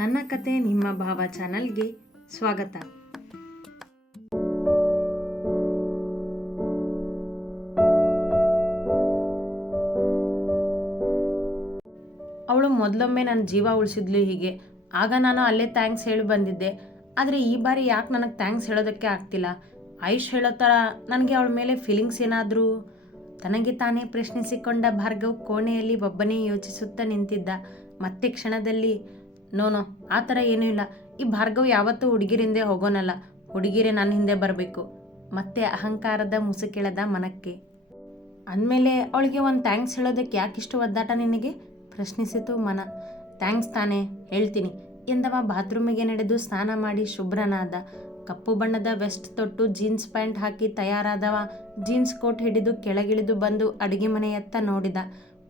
ನನ್ನ ಕತೆ ನಿಮ್ಮ ಭಾವ ಚಾನಲ್ಗೆ ಸ್ವಾಗತ. ಅವಳು ಮೊದಲೊಮ್ಮೆ ನನ್ನ ಜೀವ ಉಳಿಸಿದ್ಲು ಹೀಗೆ. ಆಗ ನಾನು ಅಲ್ಲೇ ಥ್ಯಾಂಕ್ಸ್ ಹೇಳಿ ಬಂದಿದ್ದೆ. ಆದರೆ ಈ ಬಾರಿ ಯಾಕೆ ನನಗೆ ಥ್ಯಾಂಕ್ಸ್ ಹೇಳೋದಕ್ಕೆ ಆಗ್ತಿಲ್ಲ? ಆಯುಷ್ ಹೇಳೋ ಥರ ನನಗೆ ಅವಳ ಮೇಲೆ ಫೀಲಿಂಗ್ಸ್ ಏನಾದರೂ? ತನಗೆ ತಾನೇ ಪ್ರಶ್ನಿಸಿಕೊಂಡ ಭಾರ್ಗವ್ ಕೋಣೆಯಲ್ಲಿ ಒಬ್ಬನೇ ಯೋಚಿಸುತ್ತಾ ನಿಂತಿದ್ದ. ಮತ್ತೆ ಕ್ಷಣದಲ್ಲಿ ನೋ ಆ ಥರ ಏನೂ ಇಲ್ಲ. ಈ ಭಾರ್ಗವ್ ಯಾವತ್ತೂ ಹುಡುಗಿರಿಂದೆ ಹೋಗೋನಲ್ಲ. ಹುಡುಗಿರೇ ನನ್ನ ಹಿಂದೆ ಬರಬೇಕು. ಮತ್ತೆ ಅಹಂಕಾರದ ಮುಸುಕೆಳೆದ ಮನಕ್ಕೆ. ಅಂದಮೇಲೆ ಅವಳಿಗೆ ಒಂದು ಥ್ಯಾಂಕ್ಸ್ ಹೇಳೋದಕ್ಕೆ ಯಾಕಿಷ್ಟು ಒದ್ದಾಟ ನಿನಗೆ? ಪ್ರಶ್ನಿಸಿತು ಮನ. ಥ್ಯಾಂಕ್ಸ್ ತಾನೇ, ಹೇಳ್ತೀನಿ ಎಂದವ ಬಾತ್ರೂಮಿಗೆ ನಡೆದು ಸ್ನಾನ ಮಾಡಿ ಶುಭ್ರನಾದ. ಕಪ್ಪು ಬಣ್ಣದ ವೆಸ್ಟ್ ತೊಟ್ಟು ಜೀನ್ಸ್ ಪ್ಯಾಂಟ್ ಹಾಕಿ ತಯಾರಾದವ ಜೀನ್ಸ್ ಕೋಟ್ ಹಿಡಿದು ಕೆಳಗಿಳಿದು ಬಂದು ಅಡುಗೆ ಮನೆಯತ್ತ ನೋಡಿದ.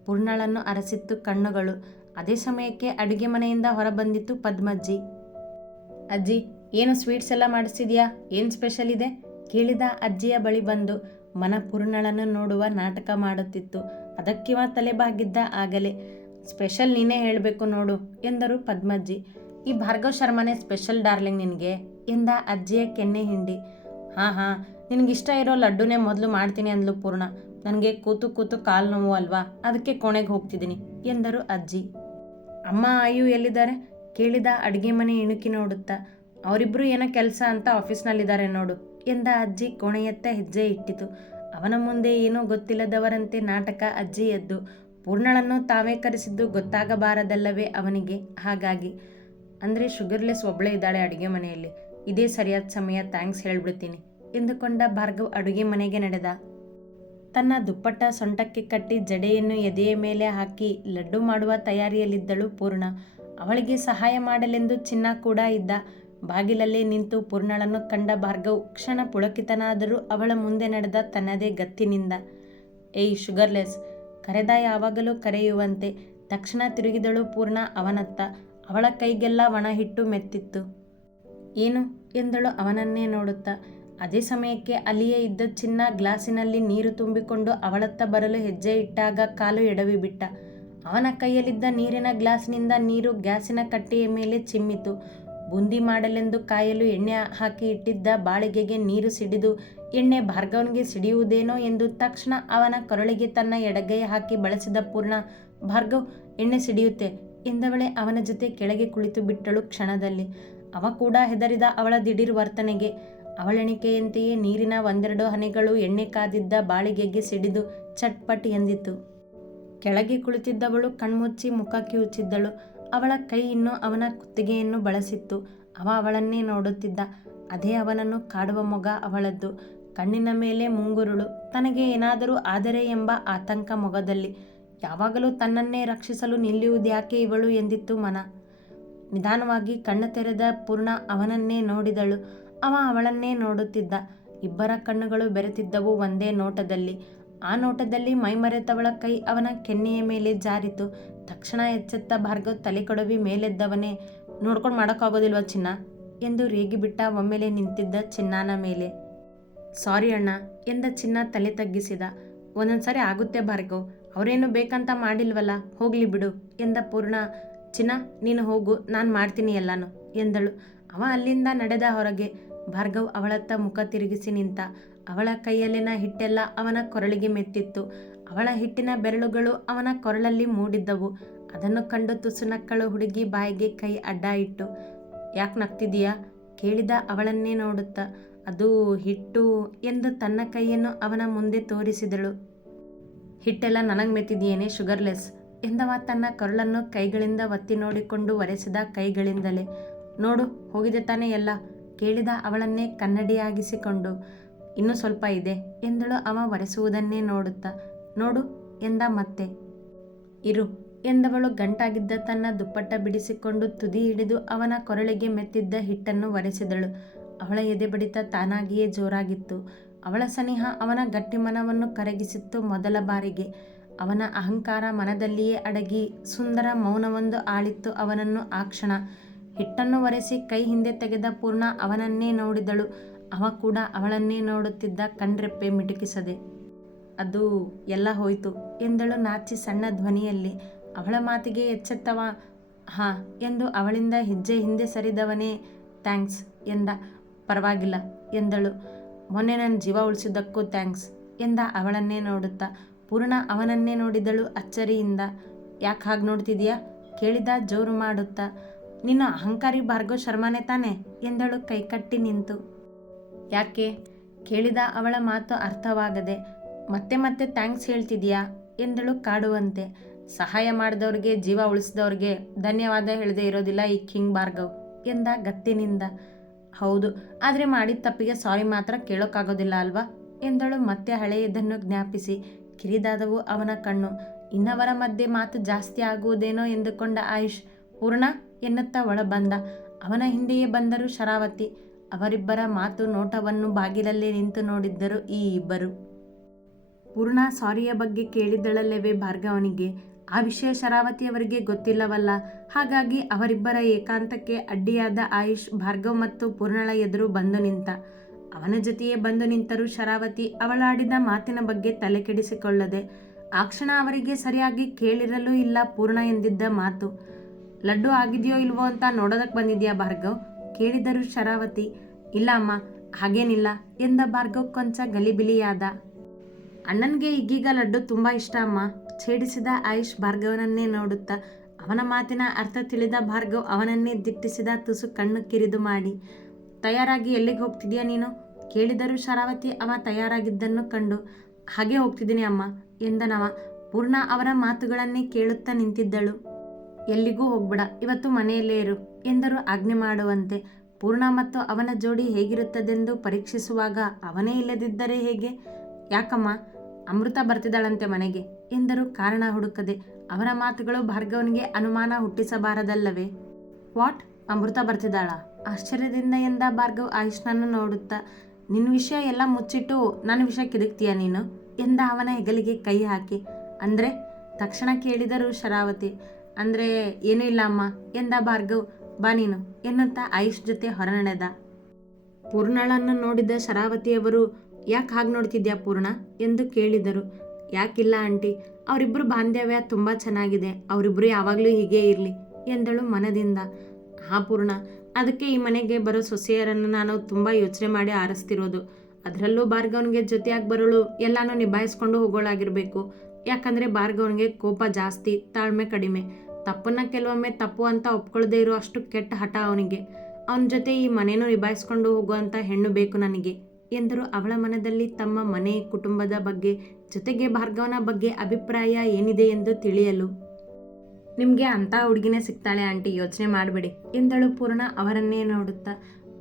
ಪೂರ್ಣಳನ್ನು ಅರಸಿತ್ತು ಕಣ್ಣುಗಳು. ಅದೇ ಸಮಯಕ್ಕೆ ಅಡುಗೆ ಮನೆಯಿಂದ ಹೊರಬಂದಿತ್ತು ಪದ್ಮಜ್ಜಿ. ಅಜ್ಜಿ, ಏನು ಸ್ವೀಟ್ಸ್ ಎಲ್ಲ ಮಾಡಿಸಿದ್ಯಾ? ಏನು ಸ್ಪೆಷಲ್ ಇದೆ? ಕೇಳಿದ ಅಜ್ಜಿಯ ಬಳಿ ಬಂದು. ಮನ ಪೂರ್ಣಳನ್ನು ನೋಡುವ ನಾಟಕ ಮಾಡುತ್ತಿತ್ತು. ಅದಕ್ಕಿವ ತಲೆ ಬಾಗಿದ್ದ ಆಗಲೇ. ಸ್ಪೆಷಲ್ ನೀನೇ ಹೇಳಬೇಕು ನೋಡು ಎಂದರು ಪದ್ಮಜ್ಜಿ. ಈ ಭಾರ್ಗವ್ ಶರ್ಮನೇ ಸ್ಪೆಷಲ್ ಡಾರ್ಲಿಂಗ್ ನಿನಗೆ ಎಂದ ಅಜ್ಜಿಯ ಕೆನ್ನೆ ಹಿಂಡಿ. ಹಾಂ ನಿನಗಿಷ್ಟ ಇರೋ ಲಡ್ಡುನೇ ಮೊದಲು ಮಾಡ್ತೀನಿ ಅಂದ್ಲು ಪೂರ್ಣ. ನನಗೆ ಕೂತು ಕೂತು ಕಾಲು ನೋವು ಅಲ್ವಾ, ಅದಕ್ಕೆ ಕೋಣೆಗೆ ಹೋಗ್ತಿದ್ದೀನಿ ಎಂದರು ಅಜ್ಜಿ. ಅಮ್ಮ ಆಯು ಎಲ್ಲಿದ್ದಾರೆ? ಕೇಳಿದ ಅಡುಗೆ ಮನೆ ಇಣುಕಿ ನೋಡುತ್ತಾ. ಅವರಿಬ್ಬರು ಏನೋ ಕೆಲಸ ಅಂತ ಆಫೀಸ್ನಲ್ಲಿದ್ದಾರೆ ನೋಡು ಎಂದ ಅಜ್ಜಿ ಕೋಣೆಯತ್ತ ಹೆಜ್ಜೆ ಇಟ್ಟಿತು. ಅವನ ಮುಂದೆ ಏನೋ ಗೊತ್ತಿಲ್ಲದವರಂತೆ ನಾಟಕ. ಅಜ್ಜಿ ಎದ್ದು. ಪೂರ್ಣಳನ್ನು ತಾವೇ ಕರೆಸಿದ್ದು ಗೊತ್ತಾಗಬಾರದಲ್ಲವೇ ಅವನಿಗೆ? ಹಾಗಾಗಿ ಅಂದರೆ ಶುಗರ್ಲೆಸ್ ಒಬ್ಬಳೇ ಇದ್ದಾಳೆ ಅಡುಗೆ ಮನೆಯಲ್ಲಿ. ಇದೇ ಸರಿಯಾದ ಸಮಯ, ಥ್ಯಾಂಕ್ಸ್ ಹೇಳ್ಬಿಡ್ತೀನಿ ಎಂದುಕೊಂಡ ಭಾರ್ಗವ್ ಅಡುಗೆ ಮನೆಗೆ ನಡೆದ. ತನ್ನ ದುಪ್ಪಟ್ಟ ಸೊಂಟಕ್ಕೆ ಕಟ್ಟಿ ಜಡೆಯನ್ನು ಎದೆಯ ಮೇಲೆ ಹಾಕಿ ಲಡ್ಡು ಮಾಡುವ ತಯಾರಿಯಲ್ಲಿದ್ದಳು ಪೂರ್ಣ. ಅವಳಿಗೆ ಸಹಾಯ ಮಾಡಲೆಂದು ಚಿನ್ನ ಕೂಡ ಇದ್ದ. ಬಾಗಿಲಲ್ಲೇ ನಿಂತು ಪೂರ್ಣಳನ್ನು ಕಂಡ ಭಾರ್ಗವ್ ಕ್ಷಣ ಪುಳಕಿತನಾದರೂ ಅವಳ ಮುಂದೆ ನಡೆದ ತನ್ನದೇ ಗತ್ತಿನಿಂದ. ಏಯ್ ಶುಗರ್ಲೆಸ್, ಕರೆದ ಯಾವಾಗಲೂ ಕರೆಯುವಂತೆ. ತಕ್ಷಣ ತಿರುಗಿದಳು ಪೂರ್ಣ ಅವನತ್ತ. ಅವಳ ಕೈಗೆಲ್ಲ ಒಣ ಹಿಟ್ಟು ಮೆತ್ತಿತ್ತು. ಏನು ಎಂದಳು ಅವನನ್ನೇ ನೋಡುತ್ತಾ. ಅದೇ ಸಮಯಕ್ಕೆ ಅಲ್ಲಿಯೇ ಇದ್ದ ಚಿನ್ನ ಗ್ಲಾಸಿನಲ್ಲಿ ನೀರು ತುಂಬಿಕೊಂಡು ಅವಳತ್ತ ಬರಲು ಹೆಜ್ಜೆ ಇಟ್ಟಾಗ ಕಾಲು ಎಡವಿ ಬಿಟ್ಟ. ಅವನ ಕೈಯಲ್ಲಿದ್ದ ನೀರಿನ ಗ್ಲಾಸಿನಿಂದ ನೀರು ಗ್ಯಾಸಿನ ಕಟ್ಟೆಯ ಮೇಲೆ ಚಿಮ್ಮಿತು. ಬೂಂದಿ ಮಾಡಲೆಂದು ಕಾಯಲು ಎಣ್ಣೆ ಹಾಕಿ ಇಟ್ಟಿದ್ದ ಬಾಳಿಗೆಗೆ ನೀರು ಸಿಡಿದು ಎಣ್ಣೆ ಭಾರ್ಗವನಿಗೆ ಸಿಡಿಯುವುದೇನೋ ಎಂದು ತಕ್ಷಣ ಅವನ ಕೊರಳಿಗೆ ತನ್ನ ಎಡಗೈ ಹಾಕಿ ಬಳಸಿದ ಪೂರ್ಣ. ಭಾರ್ಗವ್, ಎಣ್ಣೆ ಸಿಡಿಯುತ್ತೆ ಎಂದವಳೆ ಅವನ ಜೊತೆ ಕೆಳಗೆ ಕುಳಿತು ಬಿಟ್ಟಳು ಕ್ಷಣದಲ್ಲಿ. ಅವ ಕೂಡ ಹೆದರಿದ ಅವಳ ದಿಢೀರ್ ವರ್ತನೆಗೆ. ಅವಳೆಣಿಕೆಯಂತೆಯೇ ನೀರಿನ ಒಂದೆರಡು ಹನಿಗಳು ಎಣ್ಣೆ ಕಾದಿದ್ದ ಬಾಳಿಗೆಗೆ ಸಿಡಿದು ಚಟ್ಪಟ್ ಎಂದಿತು. ಕೆಳಗೆ ಕುಳಿತಿದ್ದವಳು ಕಣ್ಮುಚ್ಚಿ ಮುಖ ಕಿವುಚಿದ್ದಳು. ಅವಳ ಕೈ ಇನ್ನೂ ಅವನ ಕುತ್ತಿಗೆಯನ್ನು ಬಳಸಿತ್ತು. ಅವ ಅವಳನ್ನೇ ನೋಡುತ್ತಿದ್ದ. ಅದೇ ಅವನನ್ನು ಕಾಡುವ ಮೊಗ ಅವಳದ್ದು. ಕಣ್ಣಿನ ಮೇಲೆ ಮುಂಗುರುಳು. ತನಗೆ ಏನಾದರೂ ಆದರೆ ಎಂಬ ಆತಂಕ ಮೊಗದಲ್ಲಿ. ಯಾವಾಗಲೂ ತನ್ನನ್ನೇ ರಕ್ಷಿಸಲು ನಿಲ್ಲುವುದ್ಯಾಕೆ ಇವಳು ಎಂದಿತ್ತು ಮನ. ನಿಧಾನವಾಗಿ ಕಣ್ಣು ತೆರೆದ ಪೂರ್ಣ ಅವನನ್ನೇ ನೋಡಿದಳು. ಅವ ಅವಳನ್ನೇ ನೋಡುತ್ತಿದ್ದ. ಇಬ್ಬರ ಕಣ್ಣುಗಳು ಬೆರೆತಿದ್ದವು ಒಂದೇ ನೋಟದಲ್ಲಿ. ಆ ನೋಟದಲ್ಲಿ ಮೈಮರೆತವಳ ಕೈ ಅವನ ಕೆನ್ನೆಯ ಮೇಲೆ ಜಾರಿತು. ತಕ್ಷಣ ಎಚ್ಚೆತ್ತ ಭಾರ್ಗವ್ ತಲೆ ಕೊಡವಿ ಮೇಲೆದ್ದವನೇ. ನೋಡ್ಕೊಂಡು ಮಾಡೋಕ್ಕಾಗೋದಿಲ್ವ ಚಿನ್ನ ಎಂದು ರೇಗಿಬಿಟ್ಟ ಒಮ್ಮೆಲೆ ನಿಂತಿದ್ದ ಚಿನ್ನಾನ ಮೇಲೆ. ಸಾರಿ ಅಣ್ಣ ಎಂದ ಚಿನ್ನ ತಲೆ ತಗ್ಗಿಸಿದ. ಒಂದೊಂದ್ಸರಿ ಆಗುತ್ತೆ ಭಾರ್ಗವ್, ಅವರೇನು ಬೇಕಂತ ಮಾಡಿಲ್ವಲ್ಲ, ಹೋಗ್ಲಿ ಬಿಡು ಎಂದ ಪೂರ್ಣ. ಚಿನ್ನ ನೀನು ಹೋಗು, ನಾನು ಮಾಡ್ತೀನಿ ಎಲ್ಲಾನು ಎಂದಳು. ಅವ ಅಲ್ಲಿಂದ ನಡೆದ ಹೊರಗೆ. ಭಾರ್ಗವ್ ಅವಳತ್ತ ಮುಖ ತಿರುಗಿಸಿ ನಿಂತ. ಅವಳ ಕೈಯಲ್ಲಿನ ಹಿಟ್ಟೆಲ್ಲ ಅವನ ಕೊರಳಿಗೆ ಮೆತ್ತಿತ್ತು. ಅವಳ ಹಿಟ್ಟಿನ ಬೆರಳುಗಳು ಅವನ ಕೊರಳಲ್ಲಿ ಮೂಡಿದ್ದವು. ಅದನ್ನು ಕಂಡು ತುಸು ನಕ್ಕಳು ಹುಡುಗಿ ಬಾಯಿಗೆ ಕೈ ಅಡ್ಡ ಇಟ್ಟು. ಯಾಕೆ ನಗ್ತಿದೀಯಾ ಕೇಳಿದ ಅವಳನ್ನೇ ನೋಡುತ್ತಾ. ಅದು ಹಿಟ್ಟು ಎಂದು ತನ್ನ ಕೈಯನ್ನು ಅವನ ಮುಂದೆ ತೋರಿಸಿದಳು. ಹಿಟ್ಟೆಲ್ಲ ನನಗೆ ಮೆತ್ತಿದೆಯೇನೆ ಶುಗರ್ಲೆಸ್ ಎಂದವ ತನ್ನ ಕೊರಳನ್ನು ಕೈಗಳಿಂದ ಒತ್ತಿ ನೋಡಿಕೊಂಡು ಒರೆಸಿದ ಕೈಗಳಿಂದಲೇ. ನೋಡು ಹೋಗಿದೆ ತಾನೇ ಎಲ್ಲ ಕೇಳಿದ ಅವಳನ್ನೇ ಕನ್ನಡಿಯಾಗಿಸಿಕೊಂಡು. ಇನ್ನೂ ಸ್ವಲ್ಪ ಇದೆ ಎಂದಳು ಅವ ಒರೆಸುವುದನ್ನೇ ನೋಡುತ್ತಾ. ನೋಡು ಎಂದ ಮತ್ತೆ. ಇರು ಎಂದವಳು ಗಂಟಾಗಿದ್ದ ತನ್ನ ದುಪ್ಪಟ್ಟ ಬಿಡಿಸಿಕೊಂಡು ತುದಿ ಹಿಡಿದು ಅವನ ಕೊರಳಿಗೆ ಮೆತ್ತಿದ್ದ ಹಿಟ್ಟನ್ನು ಒರೆಸಿದಳು. ಅವಳ ಎದೆ ಬಡಿತ ತಾನಾಗಿಯೇ ಜೋರಾಗಿತ್ತು. ಅವಳ ಸನಿಹ ಅವನ ಗಟ್ಟಿ ಮನವನ್ನು ಕರಗಿಸಿತ್ತು ಮೊದಲ ಬಾರಿಗೆ. ಅವನ ಅಹಂಕಾರ ಮನದಲ್ಲಿಯೇ ಅಡಗಿ ಸುಂದರ ಮೌನವೊಂದು ಆಳಿತ್ತು ಅವನನ್ನು ಆ ಕ್ಷಣ. ಹಿಟ್ಟನ್ನು ಒರೆಸಿ ಕೈ ಹಿಂದೆ ತೆಗೆದ ಪೂರ್ಣ ಅವನನ್ನೇ ನೋಡಿದಳು. ಅವ ಕೂಡ ಅವಳನ್ನೇ ನೋಡುತ್ತಿದ್ದ ಕಣ್ರೆಪ್ಪೆ ಮಿಟುಕಿಸದೆ. ಅದು ಎಲ್ಲ ಹೋಯ್ತು ಎಂದಳು ನಾಚಿ ಸಣ್ಣ ಧ್ವನಿಯಲ್ಲಿ. ಅವಳ ಮಾತಿಗೆ ಎಚ್ಚೆತ್ತವ. ಹಾಂ ಎಂದು ಅವಳಿಂದ ಹೆಜ್ಜೆ ಹಿಂದೆ ಸರಿದವನೇ ಥ್ಯಾಂಕ್ಸ್ ಎಂದ. ಪರವಾಗಿಲ್ಲ ಎಂದಳು. ಮೊನ್ನೆ ನನ್ನ ಜೀವ ಉಳಿಸಿದ್ದಕ್ಕೂ ಥ್ಯಾಂಕ್ಸ್ ಎಂದ ಅವಳನ್ನೇ ನೋಡುತ್ತಾ. ಪೂರ್ಣ ಅವನನ್ನೇ ನೋಡಿದಳು ಅಚ್ಚರಿಯಿಂದ. ಯಾಕೆ ಹಾಗೆ ನೋಡ್ತಿದೀಯಾ ಕೇಳಿದ ಜೋರು ಮಾಡುತ್ತಾ. ನೀನು ಅಹಂಕಾರಿ ಭಾರ್ಗವ್ ಶರ್ಮಾನೇ ತಾನೆ ಎಂದಳು ಕೈಕಟ್ಟಿ ನಿಂತು. ಯಾಕೆ ಕೇಳಿದ ಅವಳ ಮಾತು ಅರ್ಥವಾಗದೆ. ಮತ್ತೆ ಮತ್ತೆ ಥ್ಯಾಂಕ್ಸ್ ಹೇಳ್ತಿದೀಯಾ ಎಂದಳು ಕಾಡುವಂತೆ. ಸಹಾಯ ಮಾಡಿದವ್ರಿಗೆ ಜೀವ ಉಳಿಸಿದವ್ರಿಗೆ ಧನ್ಯವಾದ ಹೇಳದೆ ಇರೋದಿಲ್ಲ ಈ ಕಿಂಗ್ ಭಾರ್ಗವ್ ಎಂದ ಗತ್ತಿನಿಂದ. ಹೌದು, ಆದರೆ ಮಾಡಿದ ತಪ್ಪಿಗೆ ಸಾರಿ ಮಾತ್ರ ಕೇಳೋಕ್ಕಾಗೋದಿಲ್ಲ ಅಲ್ವಾ ಎಂದಳು ಮತ್ತೆ ಹಳೆಯದನ್ನು ಜ್ಞಾಪಿಸಿ. ಕಿರಿದಾದವು ಅವನ ಕಣ್ಣು. ಇನ್ನವರ ಮಧ್ಯೆ ಮಾತು ಜಾಸ್ತಿ ಆಗುವುದೇನೋ ಎಂದುಕೊಂಡ ಆಯುಷ್ ಪೂರ್ಣ ಎನ್ನುತ್ತಾ ಒಳ ಬಂದ. ಅವನ ಹಿಂದೆಯೇ ಬಂದರು ಶರಾವತಿ. ಅವರಿಬ್ಬರ ಮಾತು ನೋಟವನ್ನು ಬಾಗಿಲಲ್ಲೇ ನಿಂತು ನೋಡಿದ್ದರು ಈ ಇಬ್ಬರು. ಪೂರ್ಣ ಸಾರಿಯ ಬಗ್ಗೆ ಕೇಳಿದ್ದಳಲ್ಲವೇ ಭಾರ್ಗವನಿಗೆ. ಆ ವಿಷಯ ಶರಾವತಿಯವರಿಗೆ ಗೊತ್ತಿಲ್ಲವಲ್ಲ. ಹಾಗಾಗಿ ಅವರಿಬ್ಬರ ಏಕಾಂತಕ್ಕೆ ಅಡ್ಡಿಯಾದ ಆಯುಷ್ ಭಾರ್ಗವ್ ಮತ್ತು ಪೂರ್ಣಳ ಎದುರು ಬಂದು ನಿಂತ. ಅವನ ಜೊತೆಯೇ ಬಂದು ನಿಂತರು ಶರಾವತಿ. ಅವಳಾಡಿದ ಮಾತಿನ ಬಗ್ಗೆ ತಲೆ ಕೆಡಿಸಿಕೊಳ್ಳದೆ. ಆ ಕ್ಷಣ ಅವರಿಗೆ ಸರಿಯಾಗಿ ಕೇಳಿರಲೂ ಇಲ್ಲ ಪೂರ್ಣ ಎಂದಿದ್ದ ಮಾತು. ಲಡ್ಡು ಆಗಿದೆಯೋ ಇಲ್ವೋ ಅಂತ ನೋಡೋದಕ್ಕೆ ಬಂದಿದ್ಯಾ ಭಾರ್ಗವ್ ಕೇಳಿದರು ಶರಾವತಿ. ಇಲ್ಲ ಅಮ್ಮ, ಹಾಗೇನಿಲ್ಲ ಎಂದ ಭಾರ್ಗವ್ ಕೊಂಚ ಗಲಿಬಿಲಿಯಾದ. ಅಣ್ಣನಿಗೆ ಈಗೀಗ ಲಡ್ಡು ತುಂಬ ಇಷ್ಟ ಅಮ್ಮ ಛೇಡಿಸಿದ ಆಯುಷ್ ಭಾರ್ಗವನನ್ನೇ ನೋಡುತ್ತಾ. ಅವನ ಮಾತಿನ ಅರ್ಥ ತಿಳಿದ ಭಾರ್ಗವ್ ಅವನನ್ನೇ ದಿಟ್ಟಿಸಿದ ತುಸು ಕಣ್ಣು ಕಿರಿದು ಮಾಡಿ. ತಯಾರಾಗಿ ಎಲ್ಲಿಗೆ ಹೋಗ್ತಿದ್ಯಾ ನೀನು ಕೇಳಿದರು ಶರಾವತಿ ಅವ ತಯಾರಾಗಿದ್ದನ್ನು ಕಂಡು. ಹಾಗೆ ಹೋಗ್ತಿದ್ದೀನಿ ಅಮ್ಮ ಎಂದನವ. ಪೂರ್ಣ ಅವರ ಮಾತುಗಳನ್ನೇ ಕೇಳುತ್ತಾ ನಿಂತಿದ್ದಳು. ಎಲ್ಲಿಗೂ ಹೋಗ್ಬೇಡ, ಇವತ್ತು ಮನೆಯಲ್ಲೇ ಇರು ಎಂದರು ಆಜ್ಞೆ ಮಾಡುವಂತೆ. ಪೂರ್ಣ ಮತ್ತು ಅವನ ಜೋಡಿ ಹೇಗಿರುತ್ತದೆಂದು ಪರೀಕ್ಷಿಸುವಾಗ ಅವನೇ ಇಲ್ಲದಿದ್ದರೆ ಹೇಗೆ? ಯಾಕಮ್ಮ, ಅಮೃತ ಬರ್ತಿದ್ದಾಳಂತೆ ಮನೆಗೆ ಎಂದರು ಕಾರಣ ಹುಡುಕದೆ. ಅವರ ಮಾತುಗಳು ಭಾರ್ಗವನಿಗೆ ಅನುಮಾನ ಹುಟ್ಟಿಸಬಾರದಲ್ಲವೇ? ವಾಟ್, ಅಮೃತ ಬರ್ತಿದ್ದಾಳ ಆಶ್ಚರ್ಯದಿಂದ ಎಂದ ಭಾರ್ಗವ್ ಆಯುಷ್ನನ್ನು ನೋಡುತ್ತಾ. ನಿನ್ನ ವಿಷಯ ಎಲ್ಲ ಮುಚ್ಚಿಟ್ಟು ನನ್ನ ವಿಷಯ ಕಿರುಕ್ತೀಯ ನೀನು ಎಂದ ಅವನ ಹೆಗಲಿಗೆ ಕೈ ಹಾಕಿ. ಅಂದರೆ ತಕ್ಷಣ ಕೇಳಿದರು ಶರಾವತಿ. ಅಂದರೆ ಏನೂ ಇಲ್ಲ ಅಮ್ಮ ಎಂದ ಭಾರ್ಗವ್. ಬಾ ನೀನು ಎನ್ನುತ್ತಾ ಆಯುಷ್ ಜೊತೆ ಹೊರನಡೆದ. ಪೂರ್ಣಳನ್ನು ನೋಡಿದ ಶರಾವತಿಯವರು ಯಾಕೆ ಹಾಗೆ ನೋಡ್ತಿದ್ಯಾ ಪೂರ್ಣ ಎಂದು ಕೇಳಿದರು. ಯಾಕಿಲ್ಲ ಆಂಟಿ, ಅವರಿಬ್ಬರು ಬಾಂಧವ್ಯ ತುಂಬ ಚೆನ್ನಾಗಿದೆ, ಅವರಿಬ್ಬರು ಯಾವಾಗಲೂ ಹೀಗೇ ಇರಲಿ ಎಂದಳು ಮನದಿಂದ. ಹಾಂ ಪೂರ್ಣ, ಅದಕ್ಕೆ ಈ ಮನೆಗೆ ಬರೋ ಸೊಸೆಯರನ್ನು ನಾನು ತುಂಬ ಯೋಚನೆ ಮಾಡಿ ಆರಿಸ್ತಿರೋದು. ಅದರಲ್ಲೂ ಭಾರ್ಗವನಿಗೆ ಜೊತೆಯಾಗಿ ಬರೋಳು ಎಲ್ಲನೂ ನಿಭಾಯಿಸ್ಕೊಂಡು ಹೋಗೋಳಾಗಿರಬೇಕು. ಯಾಕಂದರೆ ಭಾರ್ಗವನಿಗೆ ಕೋಪ ಜಾಸ್ತಿ, ತಾಳ್ಮೆ ಕಡಿಮೆ. ತಪ್ಪನ್ನ ಕೆಲವೊಮ್ಮೆ ತಪ್ಪು ಅಂತ ಒಪ್ಕೊಳ್ಳದೆ ಇರೋ ಅಷ್ಟು ಕೆಟ್ಟ ಹಠ ಅವನಿಗೆ. ಅವನ ಜೊತೆ ಈ ಮನೇನೂ ನಿಭಾಯಿಸ್ಕೊಂಡು ಹೋಗುವಂಥ ಹೆಣ್ಣು ಬೇಕು ನನಗೆ ಎಂದರು. ಅವಳ ಮನದಲ್ಲಿ ತಮ್ಮ ಮನೆ ಕುಟುಂಬದ ಬಗ್ಗೆ ಜೊತೆಗೆ ಭಾರ್ಗವನ ಬಗ್ಗೆ ಅಭಿಪ್ರಾಯ ಏನಿದೆ ಎಂದು ತಿಳಿಯಲು. ನಿಮಗೆ ಅಂಥ ಹುಡುಗಿನೇ ಸಿಗ್ತಾಳೆ ಆಂಟಿ, ಯೋಚನೆ ಮಾಡಬೇಡಿ ಎಂದಳು ಪೂರ್ಣ ಅವರನ್ನೇ ನೋಡುತ್ತಾ.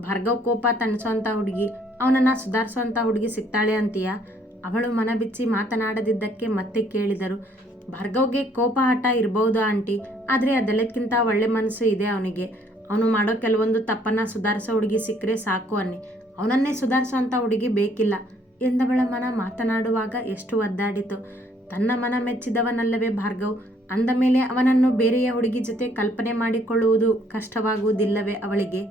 ಭಾರ್ಗವ್ ಕೋಪ ತಣಿಸೋಂಥ ಹುಡುಗಿ, ಅವನನ್ನು ಸುಧಾರಿಸೋಂಥ ಹುಡುಗಿ ಸಿಗ್ತಾಳೆ ಅಂತೀಯಾ? ಅವಳು ಮನ ಬಿಚ್ಚಿ ಮಾತನಾಡದಿದ್ದಕ್ಕೆ ಮತ್ತೆ ಕೇಳಿದರು. ಭಾರ್ಗವ್ಗೆ ಕೋಪ ಹಠ ಇರಬಹುದು ಆಂಟಿ, ಆದರೆ ಅದೆಲ್ಲಕ್ಕಿಂತ ಒಳ್ಳೆ ಮನಸ್ಸು ಇದೆ ಅವನಿಗೆ. ಅವನು ಮಾಡೋ ಕೆಲವೊಂದು ತಪ್ಪನ್ನು ಸುಧಾರಿಸೋ ಹುಡುಗಿ ಸಿಕ್ಕರೆ ಸಾಕು ಅನ್ನಿ, ಅವನನ್ನೇ ಸುಧಾರಿಸೋಂಥ ಹುಡುಗಿ ಬೇಕಿಲ್ಲ ಎಂದವಳ ಮನ ಮಾತನಾಡುವಾಗ ಎಷ್ಟು ಒದ್ದಾಡಿತು. ತನ್ನ ಮನ ಮೆಚ್ಚಿದವನಲ್ಲವೇ ಭಾರ್ಗವ್, ಅಂದ ಮೇಲೆ ಅವನನ್ನು ಬೇರೆಯ ಹುಡುಗಿ ಜೊತೆ ಕಲ್ಪನೆ ಮಾಡಿಕೊಳ್ಳುವುದು ಕಷ್ಟವಾಗುವುದಿಲ್ಲವೇ ಅವಳಿಗೆ?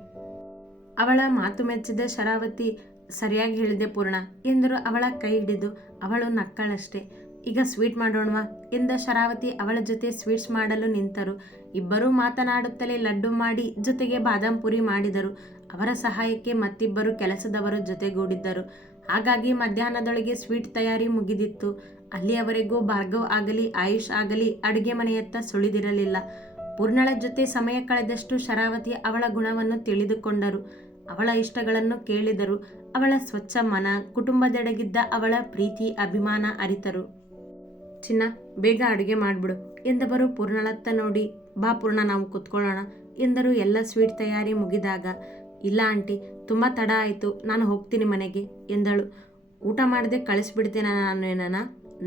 ಅವಳ ಮಾತು ಮೆಚ್ಚಿದ ಶರಾವತಿ, ಸರಿಯಾಗಿ ಹೇಳಿದೆ ಪೂರ್ಣ ಎಂದರು ಅವಳ ಕೈ ಹಿಡಿದು. ಅವಳು ನಕ್ಕಳಷ್ಟೇ. ಈಗ ಸ್ವೀಟ್ ಮಾಡೋಣವಾ ಎಂದ ಶರಾವತಿ ಅವಳ ಜೊತೆ ಸ್ವೀಟ್ಸ್ ಮಾಡಲು ನಿಂತರು. ಇಬ್ಬರೂ ಮಾತನಾಡುತ್ತಲೇ ಲಡ್ಡು ಮಾಡಿ ಜೊತೆಗೆ ಬಾದಾಮ್ ಪುರಿ ಮಾಡಿದರು. ಅವರ ಸಹಾಯಕ್ಕೆ ಮತ್ತಿಬ್ಬರು ಕೆಲಸದವರು ಜೊತೆಗೂಡಿದ್ದರು. ಹಾಗಾಗಿ ಮಧ್ಯಾಹ್ನದೊಳಗೆ ಸ್ವೀಟ್ ತಯಾರಿ ಮುಗಿದಿತ್ತು. ಅಲ್ಲಿಯವರೆಗೂ ಭಾರ್ಗವ್ ಆಗಲಿ ಆಯುಷ್ ಆಗಲಿ ಅಡುಗೆ ಮನೆಯತ್ತ ಸುಳಿದಿರಲಿಲ್ಲ. ಪೂರ್ಣಳ ಜೊತೆ ಸಮಯ ಕಳೆದಷ್ಟು ಶರಾವತಿ ಅವಳ ಗುಣವನ್ನು ತಿಳಿದುಕೊಂಡರು. ಅವಳ ಇಷ್ಟಗಳನ್ನು ಕೇಳಿದರು. ಅವಳ ಸ್ವಚ್ಛ ಮನ, ಕುಟುಂಬದೆಡೆಗಿದ್ದ ಅವಳ ಪ್ರೀತಿ ಅಭಿಮಾನ ಅರಿತರು. ಚಿನ್ನ, ಬೇಗ ಅಡುಗೆ ಮಾಡಿಬಿಡು ಎಂದವರು ಪೂರ್ಣಳತ್ತ ನೋಡಿ. ಬಾ ಪೂರ್ಣ, ನಾವು ಕೂತ್ಕೊಳ್ಳೋಣ ಎಂದರು ಎಲ್ಲ ಸ್ವೀಟ್ ತಯಾರಿ ಮುಗಿದಾಗ. ಇಲ್ಲ ಆಂಟಿ, ತುಂಬ ತಡ ಆಯಿತು, ನಾನು ಹೋಗ್ತೀನಿ ಮನೆಗೆ ಎಂದಳು. ಊಟ ಮಾಡದೆ ಕಳಿಸ್ಬಿಡ್ತೇನೆ ನಾನೇನ?